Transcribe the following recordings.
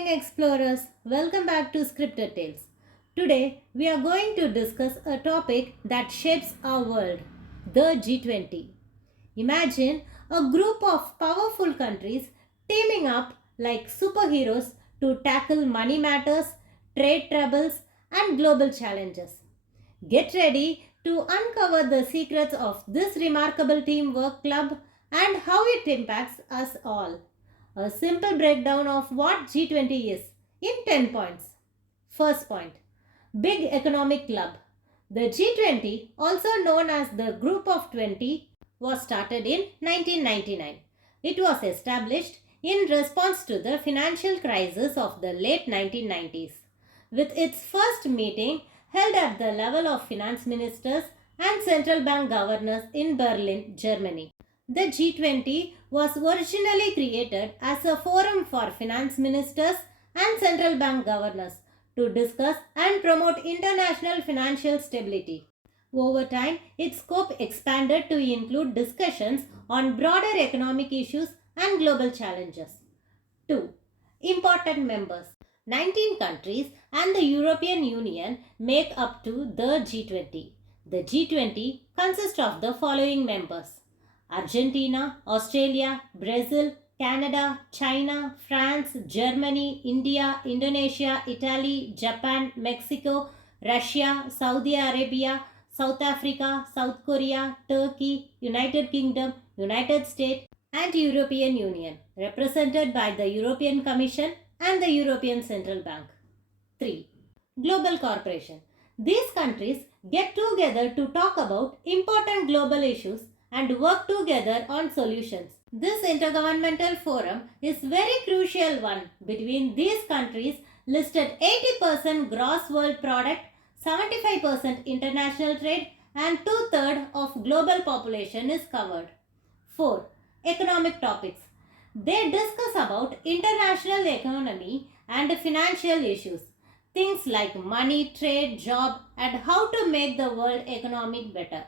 morning, explorers. Welcome back to Scripted Tales. Today, we are going to discuss a topic that shapes our world, the G20. Imagine a group of powerful countries teaming up like superheroes to tackle money matters, trade troubles, and global challenges. Get ready to uncover the secrets of this remarkable teamwork club and how it impacts us all. A simple breakdown of what G20 is in 10 points. First point, Big Economic Club. The G20, also known as the Group of 20, was started in 1999. It was established in response to the financial crisis of the late 1990s, with its first meeting held at the level of finance ministers and central bank governors in Berlin, Germany. The G20 was originally created as a forum for finance ministers and central bank governors to discuss and promote international financial stability. Over time, its scope expanded to include discussions on broader economic issues and global challenges. 2. Important members. 19 countries and the European Union make up to the G20. The G20 consists of the following members: Argentina, Australia, Brazil, Canada, China, France, Germany, India, Indonesia, Italy, Japan, Mexico, Russia, Saudi Arabia, South Africa, South Korea, Turkey, United Kingdom, United States, and European Union, represented by the European Commission and the European Central Bank. 3. Global Corporation. These countries get together to talk about important global issues and work together on solutions. This intergovernmental forum is very crucial one. Between these countries listed 80% gross world product, 75% international trade, and 2/3 of global population is covered. 4. Economic topics. They discuss about international economy and financial issues. Things like money, trade, job, and how to make the world economic better.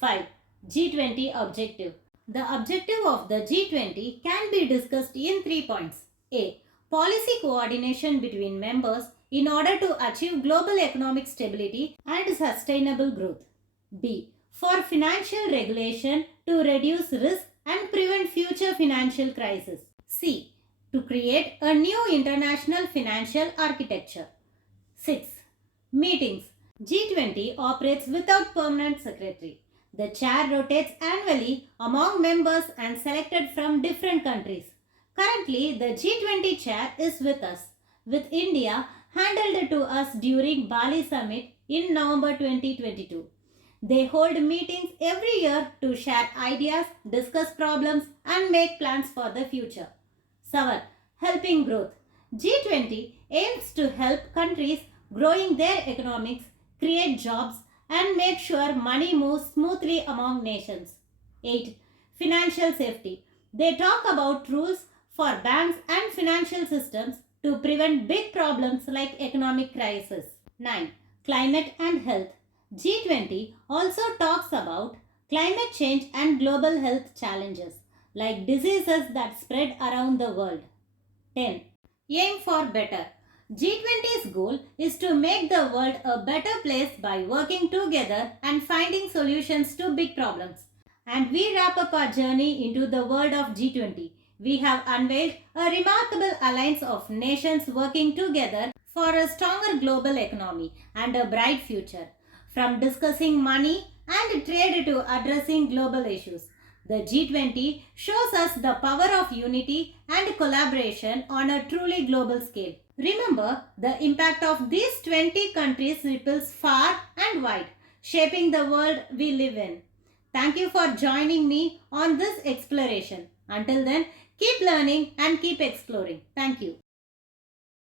5. G20 objective. The objective of the G20 can be discussed in 3 points. A. Policy coordination between members in order to achieve global economic stability and sustainable growth. B. For financial regulation to reduce risk and prevent future financial crises. C. To create a new international financial architecture. 6. Meetings. G20 operates without permanent secretary. The chair rotates annually among members and selected from different countries. Currently, the G20 chair is with us, with India handed to us during Bali Summit in November 2022. They hold meetings every year to share ideas, discuss problems, and make plans for the future. 7. Helping growth. G20 aims to help countries growing their economics, create jobs, and make sure money moves smoothly among nations. 8. Financial safety. They talk about rules for banks and financial systems to prevent big problems like economic crisis. 9. Climate and health. G20 also talks about climate change and global health challenges like diseases that spread around the world. 10. Aim for better. G20's goal is to make the world a better place by working together and finding solutions to big problems. And we wrap up our journey into the world of G20. We have unveiled a remarkable alliance of nations working together for a stronger global economy and a bright future. From discussing money and trade to addressing global issues, the G20 shows us the power of unity and collaboration on a truly global scale. Remember, the impact of these 20 countries ripples far and wide, shaping the world we live in. Thank you for joining me on this exploration. Until then, keep learning and keep exploring. Thank you.